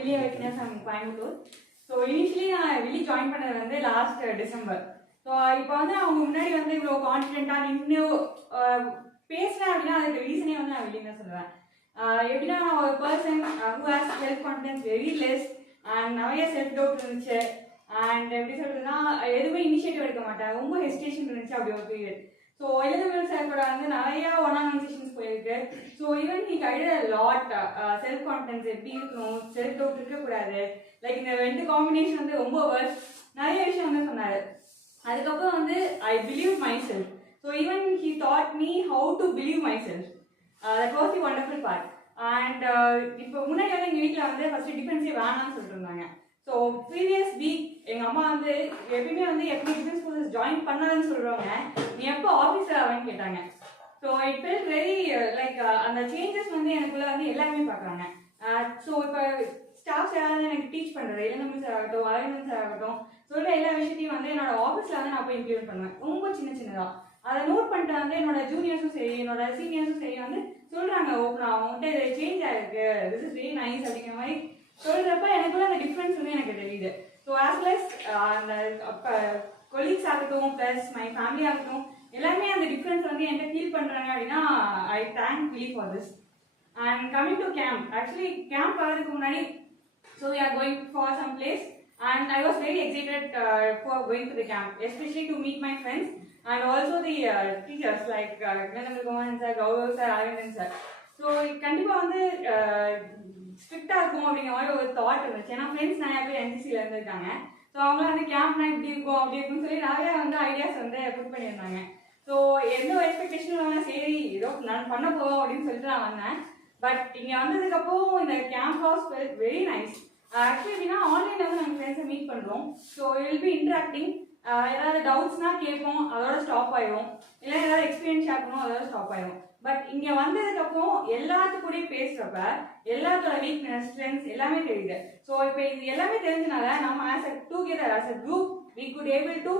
Willy Awakeness from Coimbatore. So initially நான் Willy join பண்ணது வந்து லாஸ்ட் டிசம்பர். ஸோ இப்போ வந்து அவங்க முன்னாடி வந்து இவ்வளோ கான்ஃபிடென்ட்டாக நின்று பேசுகிறேன் அப்படின்னா அதுக்கு ரீசனே வந்து நான் Willy தான் சொல்லுவேன். எப்படின்னா நான் ஒரு person who has self confidence very less and நிறைய செல்ஃப் டவுட் இருந்துச்சு. அண்ட் எப்படி சொல்றதுன்னா எதுவுமே இனிஷியேட்டிவ் எடுக்க மாட்டேன், ரொம்ப ஹெசிடேஷன் இருந்துச்சு அப்படி ஒரு பீரியட். ஸோ எலிஜிபிள் சார் கூட வந்து நிறைய ஒன்-ஆன்-ஒன் செஷன்ஸ் போயிருக்கு. So even he guided lot self confidence எப்படி இருக்கணும், செல்ஃப் டவுட் இருக்கக்கூடாது, லைக் இந்த ரெண்டு காம்பினேஷன் வந்து ரொம்ப வர்ஸ்ட் நிறைய விஷயம் வந்து சொன்னார். அதுக்கப்புறம் வந்து I believe my self. So even he thought me how to believe my self. That was the wonderful part. And இப்போ முன்னாடி வந்து எங்கள் வீட்டில் வந்து ஃபர்ஸ்ட் டிஃபென்ஸே வேணாம்னு சொல்லிட்டு இருந்தாங்க. ஸோ ப்ரீவியஸ் வீக் எங்கள் அம்மா வந்து எப்பயுமே வந்து எப்படி டிஃபென்ஸ் ஃபோர்ஸஸ் ஜாயின் பண்ணாதுன்னு சொல்கிறவங்க நீ எப்போ ஆஃபீஸர் ஆவேன்னு கேட்டாங்க. So it felt very like அந்த சேஞ்சஸ் வந்து எனக்குள்ள வந்து எல்லாருமே பார்க்குறாங்க. ஸோ இப்போ ஸ்டாஃப்ஸ் யாராவது எனக்கு டீச் பண்ணுறது இளநம்பி சார் ஆகட்டும், அரவிந்தன் சார் ஆகட்டும், சொல்கிற எல்லா விஷயத்தையும் வந்து என்னோட ஆஃபீஸில் வந்து நான் போய் இம்ப்ளிமெண்ட் பண்ணுவேன். ரொம்ப சின்ன சின்னதாக அதை நோட் பண்ணிட்டு வந்து என்னோட ஜூனியர்ஸும் சரி என்னோட சீனியர்ஸும் சரி வந்து சொல்கிறாங்க, ஓப்பனா அவங்ககிட்ட இது சேஞ்ச் ஆகிருக்கு, திஸ் இஸ் வெரி நைஸ் அப்படிங்கிற மாதிரி சொல்கிறப்ப எனக்குள்ள அந்த டிஃப்ரென்ஸ் வந்து எனக்கு தெரியுது. ஸோ ஆஸ் வெல் அந்த கொலீக்ஸ் ஆகட்டும் ப்ளஸ் மை ஃபேமிலி ஆகட்டும் எல்லாமே அந்த டிஃப்ரென்ஸ் வந்து என்கிட்ட ஃபீல் பண்ணுறாங்க அப்படின்னா I thank Willy for this. And coming to camp, actually camp வரதுக்கு முன்னாடி so we are going for some place and I was very excited for going to the camp, especially to meet my friends and also the teachers like Ganamal Gohan sir, Gaurav sir, Aravindan sir. So கண்டிப்பா வந்து ஸ்ட்ரிக்டா இருக்கும் அப்படிங்கிற மாதிரி ஒரு thought இருந்துச்சு. ஏன்னா friends நிறைய பேர் என்சிசில இருந்திருக்காங்க. ஸோ அவங்க வந்து கேம்ப்னா இப்படி இருக்கும் அப்படி இருக்குன்னு சொல்லி நிறைய வந்து ஐடியாஸ் வந்து புட் பண்ணியிருந்தாங்க. ஸோ எந்த ஒரு எக்ஸ்பெக்டேஷனும் வந்து சரி ஏதோ நான் பண்ண போவோம் அப்படின்னு சொல்லிட்டு நான் வந்தேன். பட் இங்கே வந்ததுக்கப்புறம் இந்த camp house very nice. Actually எப்படின்னா ஆன்லைனில் வந்து நாங்கள் ஃப்ரெண்ட்ஸை மீட் பண்ணுறோம். So will be interacting. ஏதாவது டவுட்ஸ்னா கேட்போம், அதோட ஸ்டாப் ஆயிடும். இல்லை ஏதாவது எக்ஸ்பீரியன்ஸ் ஷேர் பண்ணுவோம், அதோட ஸ்டாப் ஆயிடும். பட் இங்கே வந்ததுக்கப்புறம் எல்லாத்துக்கூடயும் பேசுகிறப்ப எல்லாத்தோட வீக்னஸ் ஸ்ட்ரென்த்ஸ் எல்லாமே தெரியுது. ஸோ இப்போ இது எல்லாமே தெரிஞ்சனால நம்ம as a together as a group we good able to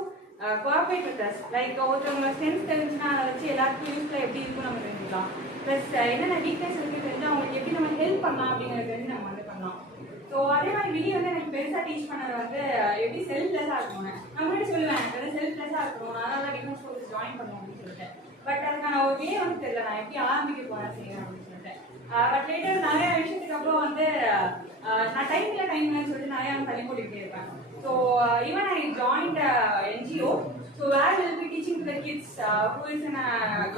cooperate with us. Like ஒருத்தவங்க ஸ்ட்ரென்த் தெரிஞ்சுன்னா அதை வச்சு எல்லாத்துக்கும் யூஸ்ஃபுல்லாக எப்படி இருக்கும் நம்ம தெரிஞ்சுக்கலாம். ப்ளஸ் என்னென்ன வீக்னஸ் இருக்குது தெரிஞ்சு அவங்களுக்கு எப்படி நம்ம ஹெல்ப் பண்ணலாம் அப்படிங்கிறது தெரிஞ்சு நம்ம வந்து பண்ணலாம். ஸோ அதே மாதிரி Willy வந்து எனக்கு பெருசாக டீச் பண்ணது வந்து எப்படி செல்ஃப்லெஸ்ஸாக இருக்கணும்னு. நான் முன்னாடி சொல்லுவேன் எனக்கு வந்து செல்ஃப்லெஸ்ஸாக இருக்கணும், அதனால தான் டிஃபென்ஸ் ஃபோர்ஸஸ் ஜாயின் பண்ணுவோம் அப்படின்னு சொல்லிட்டு. பட் அதுக்கான ஒரு வே வந்து தெரியல, நான் எப்படி ஆரம்பிக்க போகிறேன் செய்யறேன் அப்படின்னு சொல்லிட்டு. பட் லேட்டர் நிறைய விஷயத்துக்கு அப்புறம் வந்து நான் டைம்லன்னு சொல்லிட்டு நிறையா தள்ளி போட்டுக்கிட்டே இருப்பேன். So even I joined NGO. So where will be teaching to the kids who is in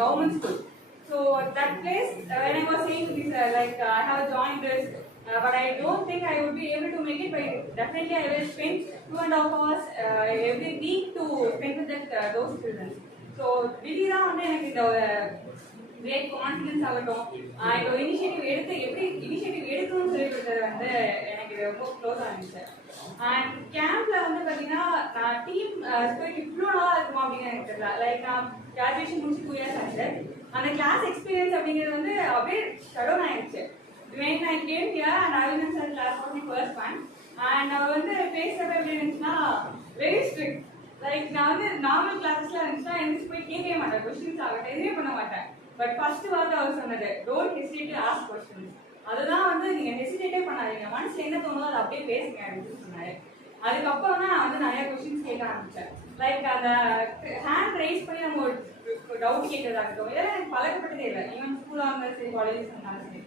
government school. So that place when I was saying this like I have joined this but I don't think I would be able to make it, but definitely I will spend 2.5 hours every week to spend with those children. So Willy தான் வந்து எனக்கு இந்த great confidence ஆகட்டும் இந்த initiative எடுத்து எப்படி initiative எடுக்கணும்னு சொல்லி கொடுத்தது வந்து எனக்கு ரொம்ப க்ளோஸாக இருந்துச்சு. அண்ட் கேம்ப்ல வந்து பார்த்தீங்கன்னா நான் டீம் ஸ்பிரிட் இவ்வளோ நாளாக இருக்குமா அப்படின்னு எனக்கு தெரியல. லைக் நான் கிராஜுவேஷன் முடிச்சு 2 years ஆச்சு. அந்த கிளாஸ் எக்ஸ்பீரியன்ஸ் அப்படிங்கிறது வந்து அப்படியே ஷடோன் ஆயிடுச்சு. When I came here and Aravindan sir class was the first one and அவர் வந்து பேசுறப்ப எப்படி இருந்துச்சுன்னா வெரி ஸ்ட்ரிக்ட். லைக் நான் வந்து நார்மல் கிளாஸஸ்ல இருந்துச்சுன்னா எந்திரிச்சு போய் கேட்கவே மாட்டேன், கொஸ்டின்ஸ் ஆகட்டும் எதுவுமே பண்ண மாட்டேன். பட் ஃபர்ஸ்ட் வார்த்தை அவர் சொன்னது don't hesitate to ask questions. அதுதான் வந்து நீங்க ஹெசிடேட்டே பண்ணாதீங்க, மனசுல என்ன தோணுதோ அதை அப்படியே பேசுங்க அப்படின்னு சொன்னாரு. அதுக்கப்புறம் தான் நான் வந்து நிறைய கொஸ்டின்ஸ் கேட்க ஆரம்பிச்சேன். லைக் அந்த ஹேண்ட் ரைஸ் பண்ணி நம்ம ஒரு டவுட் கேட்கறதாகட்டும் இதெல்லாம் எனக்கு பழக்கப்பட்டதே இல்லை. ஈவன் ஸ்கூலாக இருந்தாலும் சரி காலேஜஸ் இருந்தாலும் சரி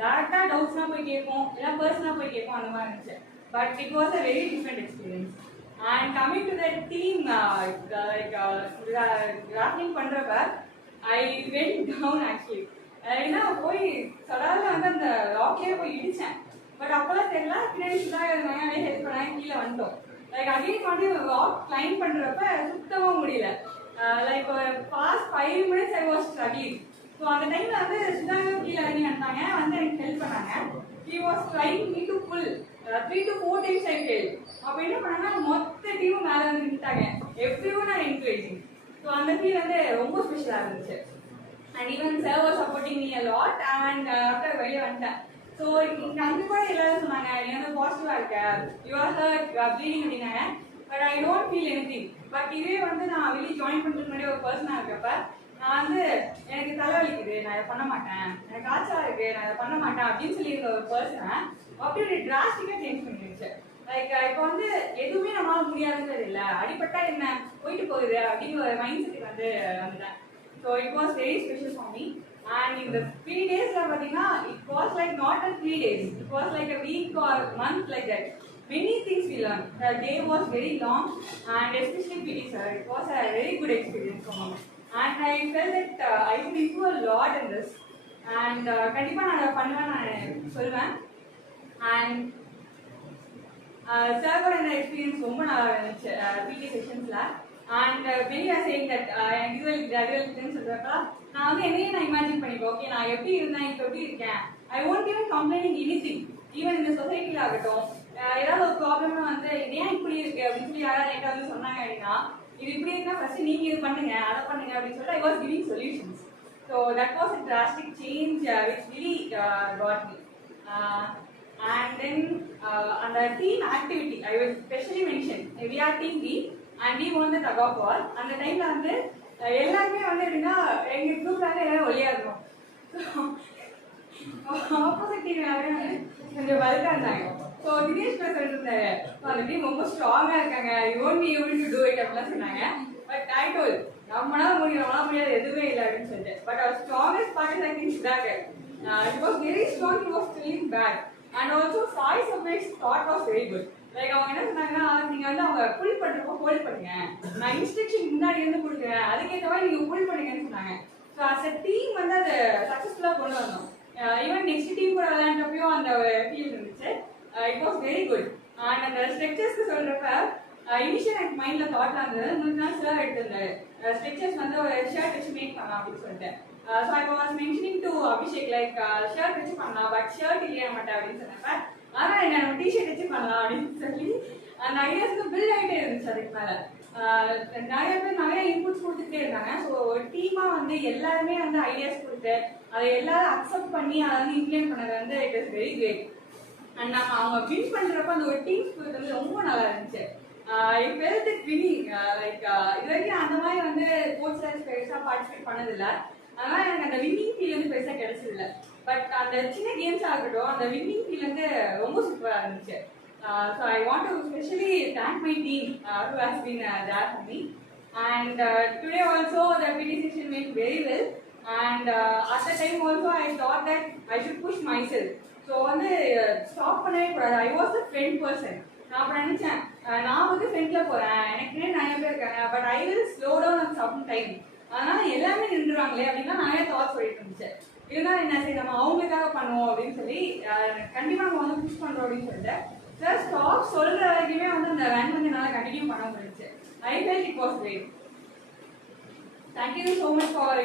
டேரக்டாக டவுட்ஸ்லாம் போய் கேட்போம், இல்லை பர்சனாக போய் கேட்போம், அந்த மாதிரி இருந்துச்சு. But it was a very different experience. And coming to the team like rafting பண்ணுறப்ப ஐ வென்ட் டவுன் ஆக்சுவலி. ஏன்னா போய் சடால வந்து அந்த ராக்லேயே போய் இடித்தேன். பட் அப்போல்லாம் தெரியல, பின்னாடி சுதாக இருந்தாங்க, நிறைய ஹெல்ப் பண்ணாங்க, கீழே வந்துட்டோம். லைக் அகைன் வந்து ராக் கிளைம் பண்ணுறப்ப சுத்தமாக முடியல. Like past 5 minutes I was struggling. So அந்த டைம்ல வந்து சுதாகர் கீழே இறங்கி வந்தாங்க, வந்து எனக்கு ஹெல்ப் பண்ணாங்க. He was trying me to pull 3 to 4 times I fail. அப்போ என்ன பண்ணாங்கன்னா மொத்த டீமும் மேலே வந்து நின்றுட்டாங்க, எவ்ரிஒன் ஆர் என்கரேஜிங். ஸோ அந்த ஃபீல் வந்து ரொம்ப ஸ்பெஷலாக இருந்துச்சு. And even sir was supporting me a lot. And after வெளியே வந்துட்டேன். ஸோ இங்கே அங்கே கூட எல்லாரும் சொன்னாங்க நீ வந்து பாசிட்டிவாக இருக்க, you are hurt, you are bleeding அப்படின்னாங்க. But I don't feel anything. But இதே வந்து நான் Willy ஜாயின் பண்ணுறதுக்கு முன்னாடி ஒரு பர்சனாக இருக்கப்ப நான் வந்து எனக்கு தலைவலிக்குது, நான் இதை பண்ண மாட்டேன், எனக்கு காய்ச்சலா இருக்கு, நான் இதை பண்ண மாட்டேன் அப்படின்னு சொல்லியிருந்த ஒரு பர்சனை அப்படி ஒரு டிராஸ்டிக்கா சேஞ்ச் பண்ணிருச்சு. லைக் இப்போ வந்து எதுவுமே நம்மளால முடியாதுன்றது இல்லை, அடிப்பட்டா என்ன போயிட்டு போகுது அப்படிங்கிற ஒரு மைண்ட் செட்டுக்கு வந்து வந்துட்டேன். So it was very special for me. And in the 3 days, it was like not a 3 days. It was like a week or a month like that. Many things we learned. The day was very long, and especially PT sir, it was a very good experience for me. And I felt that I could improve a lot in this. And கண்டிப்பா நான் அதை பண்ணுவேன் நான் சொல்லுவேன். And சாரோட இந்த experience ரொம்ப நல்லா இருந்துச்சு PT செஷன்ஸ்ல. And when you are saying that gradual things சொல்றப்ப நான் வந்து என்னையே நான் இமேஜின் பண்ணிப்பேன். ஓகே நான் எப்படி இருந்தேன் இப்போ எப்படி இருக்கேன். I won't even complaining anything. Even இந்த சொசைட்டில ஆகட்டும் ஏதாவது ஒரு ப்ராப்ளம்னா வந்து ஏன் இப்படி இருக்கு அப்படின்னு சொல்லி யாராவது என்கிட்ட வந்து சொன்னாங்க அப்படின்னா இது இப்படி இருக்கா ஃபர்ஸ்ட் நீங்க இது பண்ணுங்க அதை பண்ணுங்க அப்படின்னு சொல்லிட்டு I was giving solutions. So that was a drastic change which really got me. And then on the team activity I will specially mention we are team B and we won the tug of war. அந்த டைம்ல வந்து எல்லாருமே வந்து எப்படின்னா எங்க குரூப்ல வந்து எல்லாரும் ஒல்லியா இருக்கும். ஆப்போசிட் டீம் எல்லாரும் வந்து கொஞ்சம் பல்கா இருந்தாங்க. ஸோ தினேஷ் சொல்லிட்டு இருந்தாரு அந்த டீம் ரொம்ப ஸ்ட்ராங்கா இருக்காங்க, you won't be able to to it அப்படிலாம் சொன்னாங்க. பட் ஐ டோல் நம்மளால முடியாது எதுவுமே இல்லை அப்படின்னு சொல்லிட்டு. But our strongest part is I think Sudhakar. He was very strong, he was feeling bad. And also Sai Sabek's thought was very good. Like அவங்க என்ன சொன்னாங்கன்னா நீங்க வந்து அவங்க புல் பண்றப்போ ஹோல்ட் பண்ணுங்க, நான் இன்ஸ்ட்ரக்ஷன் முன்னாடி இருந்து கொடுக்குறேன் அதுக்கேற்ற மாதிரி நீங்க புல் பண்ணுங்கன்னு சொன்னாங்க. ஸோ அஸ் அ டீம் வந்து அதை சக்ஸஸ்ஃபுல்லாக கொண்டு வந்தோம். ஈவன் நெக்ஸ்ட் டீம் கூட விளையாண்டப்பையும் அந்த ஃபீல் இருந்துச்சு. It was very good. And அந்த ஸ்ட்ரக்சர்ஸ்க்கு சொல்றப்ப இனிஷியல் எனக்கு மைண்ட்ல தாட்ல இருந்தது முன்னாடி நாள் சார் எடுத்திருந்தாரு ஸ்ட்ரக்சர்ஸ் வந்து ஒரு ஷர்ட் வச்சு மேக் பண்ணலாம் அப்படின்னு சொல்லிட்டு. So I was mentioning to Abhishek like shirt வச்சு பண்ணலாம் பட் ஷர்ட் இல்லையா மாட்டேன் அப்படின்னு சொன்னப்ப ஆனால் என்ன டிஷர்ட் வச்சு பண்ணலாம் அப்படின்னு சொல்லி அந்த ஐடியாஸ்க்கு பில்ட் ஆகிட்டே இருந்துச்சு. அதுக்கு மேலே நிறைய பேர் நிறைய இன்புட்ஸ் கொடுத்துட்டே இருந்தாங்க. ஸோ ஒரு டீமாக வந்து எல்லாருமே வந்து ஐடியாஸ் கொடுத்து அதை எல்லாரும் அக்செப்ட் பண்ணி அதை வந்து இம்ப்ளிமெண்ட் பண்ணது வந்து it is very great. And நம்ம அவங்க வின் பண்ணுறப்ப அந்த ஒரு டீம் ஸ்பிரிட் வந்து ரொம்ப நல்லா இருந்துச்சு. ஐ ஃபெல்ட் இட் வின்னிங். லைக் இது வரைக்கும் அந்த மாதிரி வந்து ஸ்போர்ட்ஸில் பெருசாக பார்ட்டிசிபேட் பண்ணதில்லை, அதனால எனக்கு அந்த வின்னிங் ஃபீல் வந்து பெருசாக கிடைச்சதில்ல. பட் அந்த சின்ன கேம்ஸ் ஆகட்டும் அந்த வின்னிங் ஃபீல் வந்து ரொம்ப சூப்பராக இருந்துச்சு. So I want to specially thank my team who has been there for me. And today also the PT section went very well. And at the time also I thought that I should push myself. So வந்து stop பண்ணவே கூடாது. I was the friend person. நான் அப்போ நினைச்சேன் நான் வந்து ஃப்ரெண்ட்ல போறேன், எனக்கு நிறைய பேர் இருக்காங்க, but I will slow down at some time. அதனால எல்லாமே நின்றுவாங்களே அப்படின்னா நிறைய தாட்ஸ் சொல்லிட்டு இருந்துச்சு. இருந்தாலும் என்ன சரி நம்ம அவங்களுக்காக பண்ணுவோம் அப்படின்னு சொல்லி கண்டிப்பா நம்ம வந்து புஷ் பண்றோம் அப்படின்னு சொல்லிட்டு சார் ஸ்டாப் சொல்ற வரைக்குமே வந்து அந்த ரன் வந்து என்னால் கண்டினியூ பண்ண முடிஞ்சிச்சு. I felt it was great. Thank you so much for